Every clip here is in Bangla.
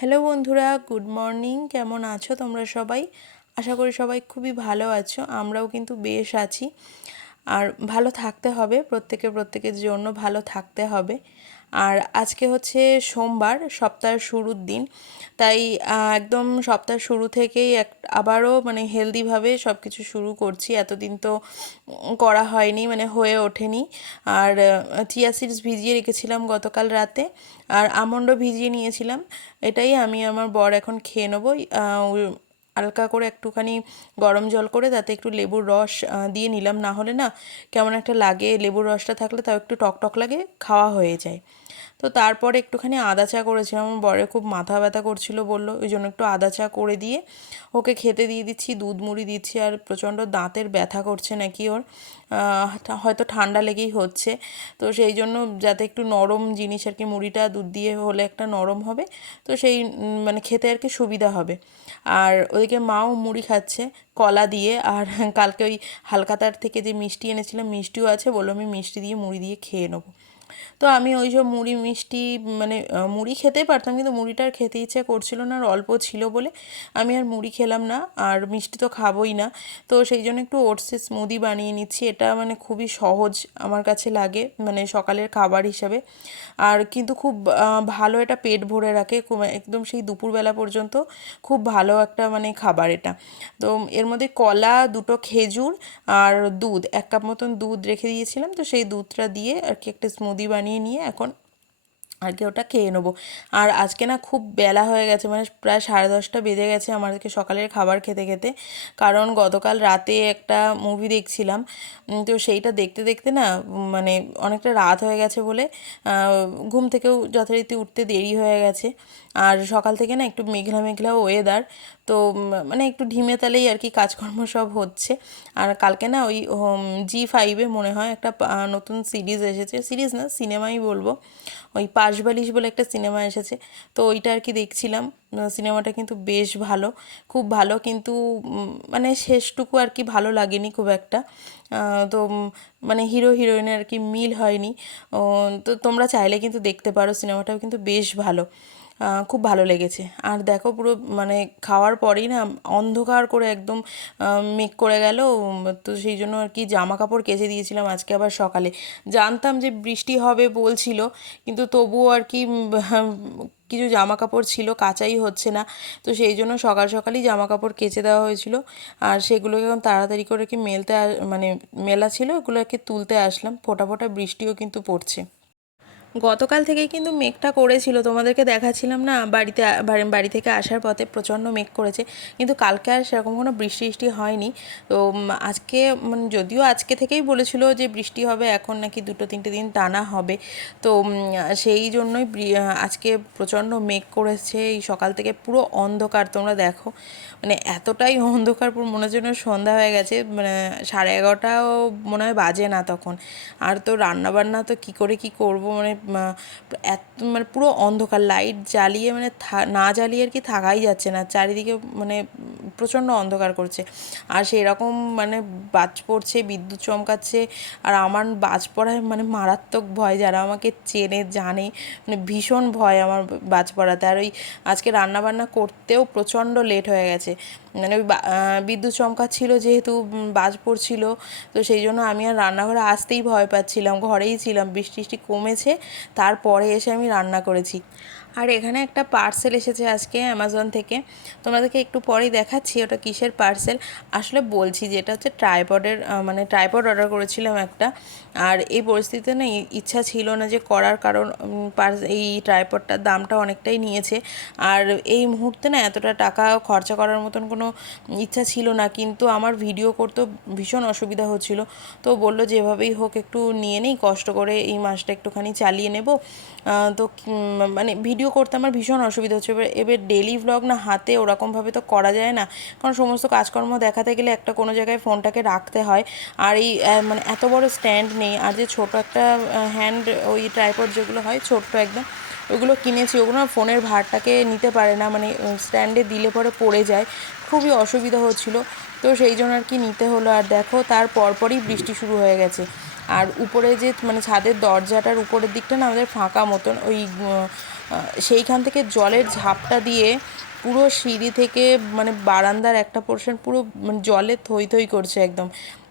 হ্যালো বন্ধুরা, গুড মর্নিং। কেমন আছো তোমরা সবাই? আশা করি সবাই খুবই ভালো আছো। আমরাও কিন্তু বেশ আছি। আর ভালো থাকতে হবে, প্রত্যেকের জন্য ভালো থাকতে হবে। আর আজকে হচ্ছে সোমবার, সপ্তাহের শুরুর দিন। তাই একদম সপ্তাহের শুরু থেকেই আবারও মানে হেলদিভাবে সব কিছু শুরু করছি। এতদিন তো করা হয়নি, মানে হয়ে ওঠেনি। আর চিয়া সিডস ভিজিয়ে রেখেছিলাম গতকাল রাতে, আর আমন্ডও ভিজিয়ে নিয়েছিলাম। এটাই আমি আমার বর এখন খেয়ে নেবো। হালকা করে একটুখানি গরম জল করে তাতে একটু লেবুর রস দিয়ে নিলাম, না হলে না কেমন একটা লাগে। লেবুর রসটা থাকলে তাও একটু টক টক লাগে, খাওয়া হয়ে যায়। তো তারপরে একটুখানি আদা চা করেছিলাম। আমার বরের খুব মাথা ব্যথা করছিল বললো, ওই জন্য একটু আদা চা করে দিয়ে ওকে খেতে দিয়ে দিচ্ছি। দুধ মুড়ি দিচ্ছি। আর প্রচণ্ড দাঁতের ব্যথা করছে নাকি ওর, হয়তো ঠান্ডা লেগেই হচ্ছে। তো সেই জন্য যাতে একটু নরম জিনিস আর কি, মুড়িটা দুধ দিয়ে হলে একটা নরম হবে, তো সেই মানে খেতে আর কি সুবিধা হবে। আর ওদিকে মাও মুড়ি খাচ্ছে কলা দিয়ে। আর কালকে ওই হালখাতার থেকে যে মিষ্টি এনেছিলাম, মিষ্টিও আছে, বললো আমি মিষ্টি দিয়ে মুড়ি দিয়ে খেয়ে নেবো। তো আমি ওই সব মুড়ি মিষ্টি মানে মুড়ি খেতেই পারতাম, কিন্তু মুড়িটা আর খেতে ইচ্ছে করছিল না, আর অল্প ছিল বলে আমি আর মুড়ি খেলাম না। আর মিষ্টি তো খাবোই না। তো সেই জন্য একটু ওটসের স্মুদি বানিয়ে নিচ্ছি। এটা মানে খুবই সহজ আমার কাছে লাগে, মানে সকালের খাবার হিসাবে। আর কিন্তু খুব ভালো, এটা পেট ভরে রাখে একদম সেই দুপুরবেলা পর্যন্ত। খুব ভালো একটা মানে খাবার এটা। তো এর মধ্যে কলা, দুটো খেজুর আর দুধ, 1 কাপ মতন দুধ রেখে দিয়েছিলাম, তো সেই দুধটা দিয়ে আর কি একটা স্মুদি বানিয়ে নিয়ে এখন আর কি ওটা খেয়ে নেবো। আর আজকে না খুব বেলা হয়ে গেছে, মানে প্রায় 10:30 বেজে গেছে আমাদেরকে সকালের খাবার খেতে খেতে। কারণ গতকাল রাতে একটা মুভি দেখছিলাম, তো সেইটা দেখতে দেখতে না মানে অনেকটা রাত হয়ে গেছে বলে ঘুম থেকেও যথারীতি উঠতে দেরি হয়ে গেছে। আর সকাল থেকে না একটু মেঘলা মেঘলা ওয়েদার, তো মানে একটু ঢিমে তালেই আর কি কাজকর্ম সব হচ্ছে। আর কালকে না ওই জি5-এ মনে হয় একটা নতুন সিরিজ এসেছে, সিরিজ না সিনেমাই বলবো, ওই পাশবালিশ বলে একটা সিনেমা এসেছে। তো ওইটা আর কি দেখছিলাম। সিনেমাটা কিন্তু বেশ ভালো, খুব ভালো, কিন্তু মানে শেষটুকু আর কি ভালো লাগেনি খুব একটা। তো মানে হিরো হিরোইনের আর কি মিল হয়নি। তো তোমরা চাইলে কিন্তু দেখতে পারো, সিনেমাটাও কিন্তু বেশ ভালো। খুব ভালো লেগেছে। আর দেখো পুরো মানে খাওয়ার পরেই না অন্ধকার করে একদম মেঘ করে গেল। তো সেই জন্য আর কি জামা কাপড় কেচে দিয়েছিলাম আজকে আবার সকালে। জানতাম যে বৃষ্টি হবে বলছিল, কিন্তু তবুও আর কি কিছু জামা কাপড় ছিল, কাচাই হচ্ছে না। তো সেই জন্য সকাল সকালই জামা কাপড় কেচে দেওয়া হয়েছিল। আর সেগুলোকে এখন তাড়াতাড়ি করে কি মানে মেলা ছিল, এগুলো আর কি তুলতে আসলাম। ফোঁটা ফোঁটা বৃষ্টিও কিন্তু পড়ছে। গতকাল থেকেই কিন্তু মেঘটা করেছিল, তোমাদেরকে দেখাচ্ছিলাম না বাড়ি থেকে আসার পথে প্রচণ্ড মেঘ করেছে। কিন্তু কালকে আর সেরকম কোনো বৃষ্টি বৃষ্টি হয়নি। তো আজকে মানে যদিও আজকে থেকেই বলেছিল যে বৃষ্টি হবে, এখন নাকি 2-3 দিন টানা হবে। তো সেই জন্যই আজকে প্রচণ্ড মেঘ করেছে। এই সকাল থেকে পুরো অন্ধকার, তোমরা দেখো মানে এতটাই অন্ধকার, পুরো মনে হচ্ছে যেন সন্ধ্যা হয়ে গেছে। মানে 11:30টাও মনে হয় বাজে না তখন। আর তো রান্নাবান্না তো কী করে কী করবো, মানে এত মানে পুরো অন্ধকার, লাইট জ্বালিয়ে মানে না জ্বালিয়ে আর কি থাকাই যাচ্ছে না, চারিদিকে মানে প্রচণ্ড অন্ধকার করছে। আর সেই রকম মানে বাজ পড়ছে, বিদ্যুৎ চমকাচ্ছে। আর আমার বাজ পড়ায় মানে মারাত্মক ভয়, যারা আমাকে চেনে জানে মানে ভীষণ ভয় আমার বাজ পড়াতে। আর ওই আজকে রান্নাবান্না করতেও প্রচণ্ড লেট হয়ে গেছে, মানে ওই বিদ্যুৎ চমকাচ্ছিল যেহেতু, বাজ পড়ছিল। তো সেই জন্য আমি আর রান্নাঘরে আসতেই ভয় পাচ্ছিলাম, ঘরেই ছিলাম। বৃষ্টি টিষ্টি কমেছে, তারপরে এসে আমি রান্না করেছি। আর এখানে একটা পার্সেল এসেছে আজকে অ্যামাজন থেকে, তোমাদেরকে একটু পরেই দেখাচ্ছি ওটা কিসের পার্সেল। আসলে বলছি যে এটা হচ্ছে ট্রাইপডের, মানে ট্রাইপড অর্ডার করেছিলাম একটা। আর এই পরিস্থিতিতে না ইচ্ছা ছিল না যে করার, কারণ এই ট্রাইপডটার দামটা অনেকটাই নিয়েছে। আর এই মুহূর্তে না এতটা টাকা খরচা করার মতন কোনো ইচ্ছা ছিল না, কিন্তু আমার ভিডিও করতেও ভীষণ অসুবিধা হচ্ছিল। তো বললো যেভাবেই হোক একটু নিয়ে নেই, কষ্ট করে এই মাসটা একটুখানি চালিয়ে নেব। তো মানে ভিডিও করতে আমার ভীষণ অসুবিধা হচ্ছে। এবার ডেলি ভ্লগ না হাতে ওরকমভাবে তো করা যায় না, কারণ সমস্ত কাজকর্ম দেখাতে গেলে একটা কোনো জায়গায় ফোনটাকে রাখতে হয়। আর এই মানে এত বড় স্ট্যান্ড নেই। আর যে ছোটো একটা হ্যান্ড ওই ট্রাইপড যেগুলো হয় ছোট্ট একদম, ওগুলো কিনেছি, ওগুলো ফোনের ভারটাকে নিতে পারে না, মানে স্ট্যান্ডে দিলে পরে পড়ে যায়, খুবই অসুবিধা হচ্ছিল। তো সেই জন্য আর কি নিতে হলো। আর দেখো তার পরপরই বৃষ্টি শুরু হয়ে গেছে। আর উপরে যে মানে ছাদের দরজাটার উপরের দিকটা না আমাদের ফাঁকা মতন, ওই সেইখান থেকে জলের ঝাপটা দিয়ে পুরো সিঁড়ি থেকে মানে বারান্দার একটা পোর্শন পুরো মানে জলে থই থই করছে একদম,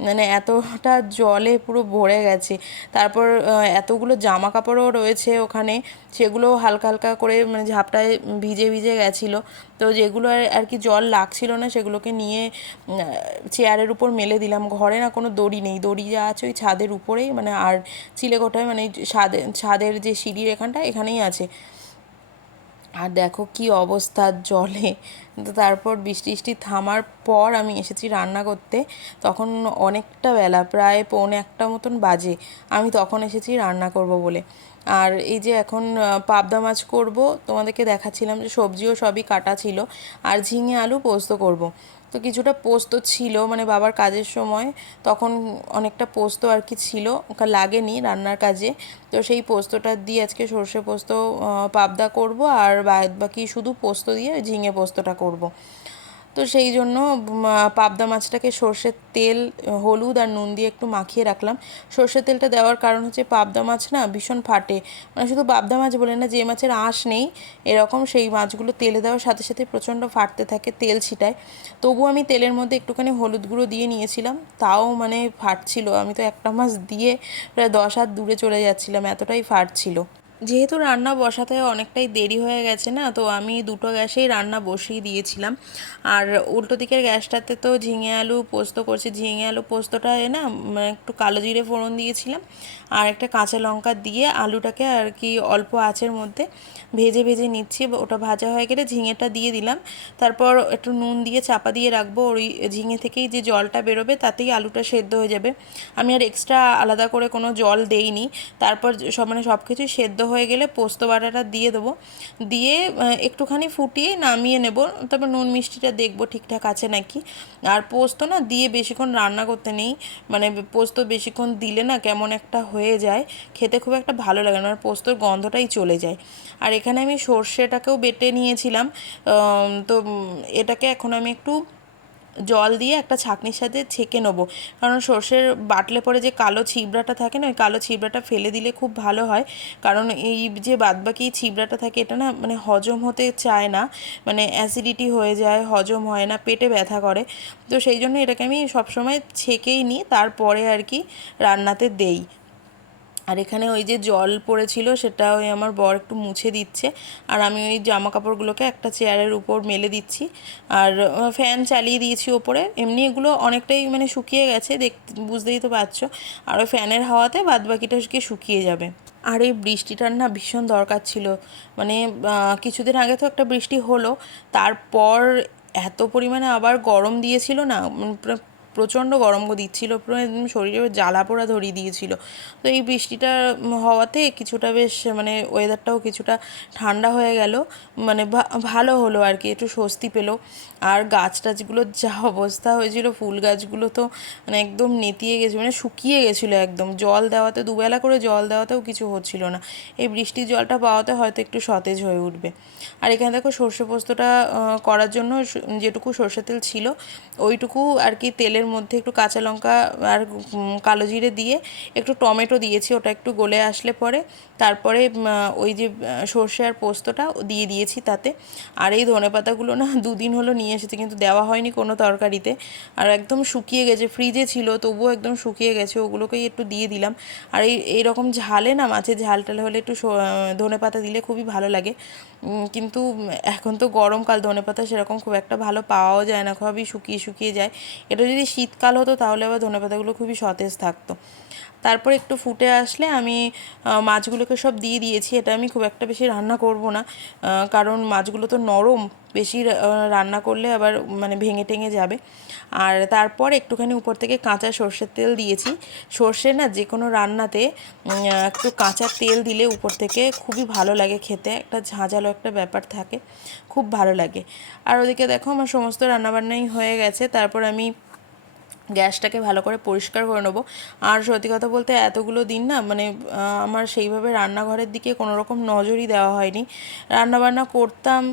মানে এতটা জলে পুরো ভরে গেছে। তারপর এতগুলো জামা কাপড়ও রয়েছে ওখানে, সেগুলোও হালকা হালকা করে মানে ঝাপটায় ভিজে ভিজে গেছিলো। তো যেগুলো আর কি জল লাগছিল না সেগুলোকে নিয়ে চেয়ারের উপর মেলে দিলাম। ঘরে না কোনো দড়ি নেই, দড়ি যা আছে ওই ছাদের উপরেই মানে, আর চিলেকোঠায় মানে ছাদের যে সিঁড়ির এখানটা এখানেই আছে। আর দেখো কি অবস্থা জলে। তো তারপর বৃষ্টি বৃষ্টি থামার পর আমি এসেছি রান্না করতে। তখন অনেকটা বেলা, প্রায় 1:45 মতন বাজে। আমি তখন এসেছি রান্না করব বলে। আর এই যে এখন পাবদা মাছ করব, তোমাদেরকে দেখাচ্ছিলাম যে সবজিও সবই কাটা ছিল, আর ঝিঙে আলু পোস্ত করব। তো কিছুটা পোস্ত ছিল মানে বাবার কাজের সময়, তখন অনেকটা পোস্ত আর কি ছিল, লাগেনি রান্নার কাজে। তো সেই পোস্তটা দিয়ে আজকে সর্ষে পোস্ত পাবদা করব, আর বাকি শুধু পোস্ত দিয়ে ঝিঙে পোস্তটা করব। তো সেই জন্য পাবদা মাছটাকে সর্ষের তেল, হলুদ আর নুন দিয়ে একটু মাখিয়ে রাখলাম। সর্ষের তেলটা দেওয়ার কারণ হচ্ছে পাবদা মাছ না ভীষণ ফাটে, মানে শুধু পাবদা মাছ বলে না, যে মাছের আঁশ নেই এরকম সেই মাছগুলো তেলে দেওয়ার সাথে সাথে প্রচণ্ড ফাটতে থাকে, তেল ছিটায়। তবু আমি তেলের মধ্যে একটুখানি হলুদ গুঁড়ো দিয়ে নিয়েছিলাম, তাও মানে ফাটছিল। আমি তো একটা মাছ দিয়ে প্রায় 10 হাত দূরে চলে যাচ্ছিলাম, এতটাই ফাটছিল। যেহেতু রান্না বসাতে অনেকটাই দেরি হয়ে গেছে না, তো আমি দুটো গ্যাসেই রান্না বসিয়ে দিয়েছিলাম। আর উল্টো দিকের গ্যাসটাতে তো ঝিঙে আলু পোস্ত করছি। ঝিঙে আলু পোস্তটা না মানে একটু কালো জিরে ফোড়ন দিয়েছিলাম, আর একটা কাঁচা লঙ্কা দিয়ে আলুটাকে আর কি অল্প আঁচের মধ্যে ভেজে ভেজে নিচ্ছি। ওটা ভাজা হয়ে গেলে ঝিঙেটা দিয়ে দিলাম। তারপর একটু নুন দিয়ে চাপা দিয়ে রাখবো, ওই ঝিঙে থেকেই যে জলটা বেরোবে তাতেই আলুটা সেদ্ধ হয়ে যাবে। আমি আর এক্সট্রা আলাদা করে কোনো জল দেইনি। তারপর মানে সব কিছুই সেদ্ধ হয়ে গেলে পোস্ত বাটাটা দিয়ে দেবো, দিয়ে একটুখানি ফুটিয়ে নামিয়ে নেব। তারপর নুন মিষ্টিটা দেখবো ঠিকঠাক আছে নাকি। আর পোস্ত না দিয়ে বেশিক্ষণ রান্না করতে নেই, মানে পোস্ত বেশিক্ষণ দিলে না কেমন একটা হয়ে যায়, খেতে খুব একটা ভালো লাগে না, আর পোস্তর গন্ধটাই চলে যায়। আর এখানে আমি সর্ষেটাকেও বেটে নিয়েছিলাম। তো এটাকে এখন আমি একটু জল দিয়ে একটা ছাঁকনির সাথে ছেঁকে নেবো, কারণ সর্ষের বাটলে পরে যে কালো ছিবড়াটা থাকে না, ওই কালো ছিবড়াটা ফেলে দিলে খুব ভালো হয়। কারণ এই যে বাদবাকি ছিবড়াটা থাকে এটা না মানে হজম হতে চায় না, মানে অ্যাসিডিটি হয়ে যায়, হজম হয় না, পেটে ব্যথা করে। তো সেই জন্য এটাকে আমি সবসময় ছেঁকেই নিই, তারপরে আর কি রান্নাতে দেই। আর এখানে ওই যে জল পড়েছিল সেটা ওই আমার বর একটু মুছে দিচ্ছে, আর আমি ওই জামা কাপড়গুলোকে একটা চেয়ারের উপর মেলে দিচ্ছি। আর ফ্যান চালিয়ে দিয়েছি ওপরে, এমনি এগুলো অনেকটাই মানে শুকিয়ে গেছে, বুঝতেই তো পারছো। আর ওই ফ্যানের হাওয়াতে বাদবাকিটা শুকিয়ে যাবে। আর এই বৃষ্টিটার না ভীষণ দরকার ছিল, মানে কিছুদিন আগে তো একটা বৃষ্টি হলো, তারপর এত পরিমাণে আবার গরম দিয়েছিল না, প্রচণ্ড গরম দিচ্ছিল, পুরো একদম শরীরে জ্বালা পোড়া ধরিয়ে দিয়েছিল। তো এই বৃষ্টিটা হওয়াতে কিছুটা বেশ মানে ওয়েদারটাও কিছুটা ঠান্ডা হয়ে গেল, মানে ভালো হলো আর কি, একটু স্বস্তি পেলো। আর গাছ টাছগুলোর যা অবস্থা হয়েছিল, ফুল গাছগুলো তো মানে একদম নেতিয়ে গেছে, মানে শুকিয়ে গেছিলো একদম। জল দেওয়াতে, দুবেলা করে জল দেওয়াতেও কিছু হচ্ছিল না। এই বৃষ্টির জলটা পাওয়াতে হয়তো একটু সতেজ হয়ে উঠবে। আর এখানে দেখো সর্ষে পোস্তটা করার জন্য যেটুকু সর্ষে তেল ছিল ওইটুকু আর কি তেলের মধ্যে একটু কাঁচা লঙ্কা আর কালো জিরে দিয়ে একটু টমেটো দিয়েছি, ওটা একটু গলে আসলে পরে তারপরে ওই যে সর্ষে আর পোস্তটা দিয়ে দিয়েছি তাতে। আর এই ধনেপাতাগুলো না 2 দিন হলো নিয়ে এসেছে, কিন্তু দেওয়া হয়নি কোনো তরকারিতে, আর একদম শুকিয়ে গেছে, ফ্রিজে ছিল তবুও একদম শুকিয়ে গেছে, ওগুলোকেই একটু দিয়ে দিলাম। আর এইরকম ঝালে না, মাছের ঝাল টাল হলে একটু ধনেপাতা দিলে খুবই ভালো লাগে। কিন্তু এখন তো গরমকাল, ধনেপাতা সেরকম খুব একটা ভালো পাওয়াও যায় না, খুবই শুকিয়ে শুকিয়ে যায়। এটা যদি শীতকাল হতো তাহলে আবার ধনেপাতাগুলো খুবই সতেজ থাকতো। তারপর একটু ফুটে আসলে আমি মাছগুলোকে সব দিয়ে দিয়েছি। এটা আমি খুব একটা বেশি রান্না করব না, কারণ মাছগুলো তো নরম, বেশি রান্না করলে আবার মানে ভেঙে টেঙে যাবে। আর তারপর একটুখানি উপর থেকে কাঁচা সর্ষের তেল দিয়েছি। সর্ষে না যে কোনো রান্নাতে একটু কাঁচা তেল দিলে উপর থেকে খুবই ভালো লাগে খেতে, একটা ঝাঁঝালো একটা ব্যাপার থাকে, খুব ভালো লাগে। আর ওদিকে দেখো আমার সমস্ত রান্নাবান্নাই হয়ে গেছে। তারপর আমি গ্যাসটাকে ভালো করে পরিষ্কার করে নেবো। আর সত্যি কথা বলতে এতগুলো দিন না মানে আমার সেইভাবে রান্নাঘরের দিকে কোনো রকম নজরই দেওয়া হয়নি। রান্নাবান্না করতাম,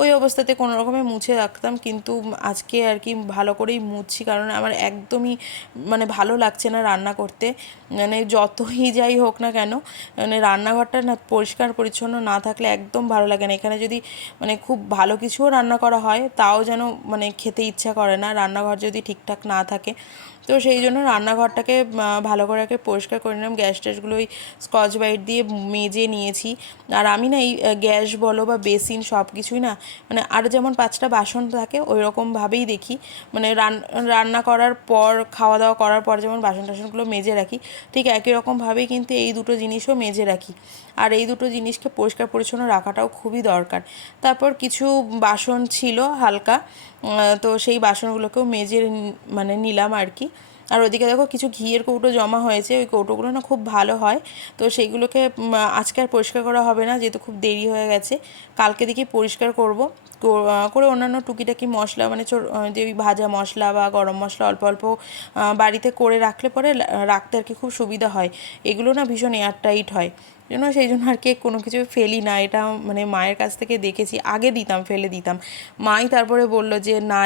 ওই অবস্থাতে কোনো রকমে মুছে রাখতাম, কিন্তু আজকে আর কি ভালো করেই মুছছি, কারণ আমার একদমই মানে ভালো লাগছে না রান্না করতে। মানে যতই যাই হোক না কেন, মানে রান্নাঘরটা না পরিষ্কার পরিচ্ছন্ন না থাকলে একদম ভালো লাগে না। এখানে যদি মানে খুব ভালো কিছুও রান্না করা হয় তাও যেন মানে খেতে ইচ্ছা করে না, রান্নাঘর যদি ঠিকঠাক না থাকে। তো সেই জন্য রান্নাঘরটাকে ভালো করে আগে পরিষ্কার করে নিলাম। গ্যাস ট্যাসগুলো ওই স্কচ ব্রাইট দিয়ে মেজে নিয়েছি। আর আমি না এই গ্যাস বলো বা বেসিন সব কিছুই না মানে আর যেমন 5টা বাসন থাকে ওই রকমভাবেই দেখি, মানে রান্না করার পর খাওয়া দাওয়া করার পর যেমন বাসন টাসনগুলো মেজে রাখি, ঠিক একই রকমভাবেই কিন্তু এই দুটো জিনিসও মেজে রাখি। আর এই দুটো জিনিসকে পরিষ্কার পরিচ্ছন্ন রাখাটাও খুবই দরকার। তারপর কিছু বাসন ছিল হালকা, তো সেই বাসনগুলোকেও মেজে মানে নিলাম আর কি। আর ওদিকে দেখো কিছু ঘিয়ের কৌটো জমা হয়েছে, ওই কৌটোগুলো না খুব ভালো হয়, তো সেইগুলোকে আজকে আর পরিষ্কার করা হবে না যেহেতু খুব দেরি হয়ে গেছে। কালকে দেখি পরিষ্কার করব, করে অন্যান্য টুকিটাকি মশলা মানে যে ওই ভাজা মশলা বা গরম মশলা অল্প অল্প বাড়িতে করে রাখলে পরে রাখতে আর কি খুব সুবিধা হয়। এগুলো না ভীষণ এয়ারটাইট হয়, জন্য সেই জন্য আর কি কোনো কিছু ফেলি না। এটা মানে মায়ের কাছ থেকে দেখেছি, আগে দিতাম ফেলে দিতাম, মাই তারপরে বললো যে না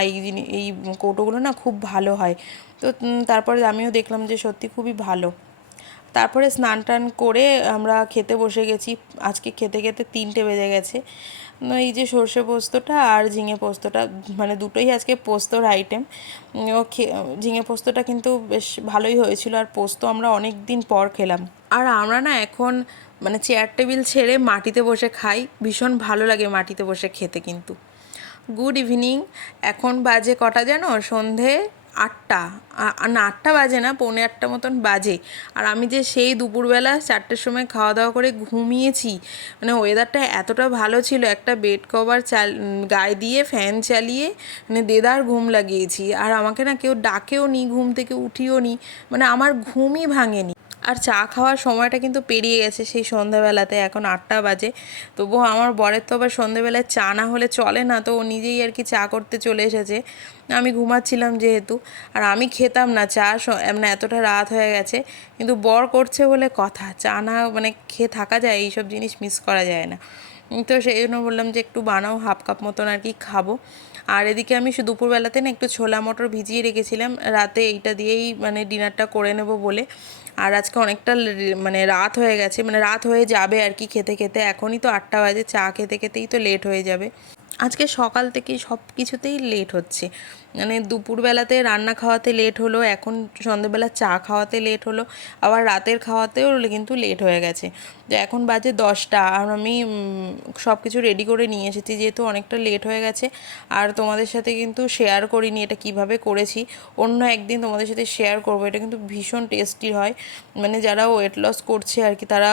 এই কৌটোগুলো না খুব ভালো হয়। তো তারপরে আমিও দেখলাম যে সত্যি খুবই ভালো। তারপরে স্নান টান করে আমরা খেতে বসে গেছি। আজকে খেতে খেতে 3টে বেজে গেছে। এই যে সর্ষে পোস্তটা আর ঝিঙে পোস্তটা, মানে দুটোই আজকে পোস্তর আইটেম। ঝিঙে পোস্তটা কিন্তু বেশ ভালোই হয়েছিল, আর পোস্ত আমরা অনেক দিন পর খেলাম। আর আমরা না এখন মানে চেয়ার টেবিল ছেড়ে মাটিতে বসে খাই, ভীষণ ভালো লাগে মাটিতে বসে খেতে কিন্তু। Good evening. এখন বাজে কটা জানো? সন্ধে 8টা। না 8টা বাজে না, 7:45 মতন বাজে। আর আমি যে সেই দুপুরবেলা 4টের সময় খাওয়া দাওয়া করে ঘুমিয়েছি, মানে ওয়েদারটা এতটা ভালো ছিল, একটা বেড কভার গায়ে দিয়ে ফ্যান চালিয়ে মানে দেদার ঘুম লাগিয়েছি। আর আমাকে না কেউ ডাকেও নি, ঘুম থেকে উঠিও নি, মানে আমার ঘুমই ভাঙেনি। আর চা খাওয়ার সময়টা কিন্তু পেরিয়ে গেছে সেই সন্ধ্যাবেলাতে, এখন 8টা বাজে। তবুও আমার বরের তো আবার সন্ধ্যাবেলায় চা না হলে চলে না, তো ও নিজেই আর কি চা করতে চলে এসেছে। আমি ঘুমাচ্ছিলাম যেহেতু, আর আমি খেতাম না চা, মানে এতটা রাত হয়ে গেছে, কিন্তু বর করছে বলে কথা, চা না মানে খেয়ে থাকা যায়, এইসব জিনিস মিস করা যায় না। তো সেই জন্য বললাম যে একটু বানাও, 1/2 কাপ মতন আর কি খাবো। আর এদিকে আমি দুপুরবেলাতে না একটু ছোলা মটর ভিজিয়ে রেখেছিলাম, রাতে এইটা দিয়েই মানে ডিনারটা করে নেব বলে। আর আজকে অনেকটা মানে রাত হয়ে গেছে, মানে রাত হয়ে যাবে আর কি খেতে খেতে, এখনই তো 8টা বাজে, চা খেতে খেতেই তো লেট হয়ে যাবে। আজকে সকাল থেকেই সব কিছুতেই লেট হচ্ছে, মানে দুপুরবেলাতে রান্না খাওয়াতে লেট হলো, এখন সন্ধ্যেবেলা চা খাওয়াতে লেট হলো, আবার রাতের খাওয়াতেও কিন্তু লেট হয়ে গেছে। তো এখন বাজে 10টা, আর আমি সব কিছু রেডি করে নিয়ে এসেছি যেহেতু অনেকটা লেট হয়ে গেছে। আর তোমাদের সাথে কিন্তু শেয়ার করিনি এটা কিভাবে করেছি, অন্য একদিন তোমাদের সাথে শেয়ার করবো। এটা কিন্তু ভীষণ টেস্টি হয়, মানে যারা ওয়েট লস করছে আর কি তারা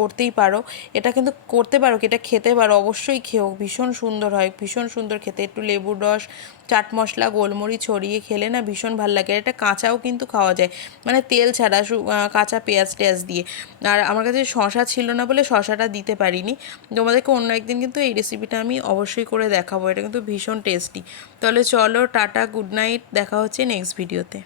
করতেই পারো, এটা কিন্তু করতে পারো, এটা খেতে পারো, অবশ্যই খেও, ভীষণ সুন্দর হয়, ভীষণ সুন্দর খেতে। একটু লেবুর রস, চাট মশলা, গোলমরিচ ছড়িয়ে খেলে না ভীষণ ভালো লাগে। এটা কাঁচাও কিন্তু খাওয়া যায়, মানে তেল ছাড়া, কাঁচা পেঁয়াজ টেয়াজ দিয়ে। আর আমার কাছে শশা ছিল না বলে শশাটা দিতে পারিনি, তোমাদেরকে অন্য একদিন কিন্তু এই রেসিপিটা আমি অবশ্যই করে দেখাবো, এটা কিন্তু ভীষণ টেস্টি। তাহলে চলো, টাটা, গুড নাইট, দেখা হচ্ছে নেক্সট ভিডিওতে।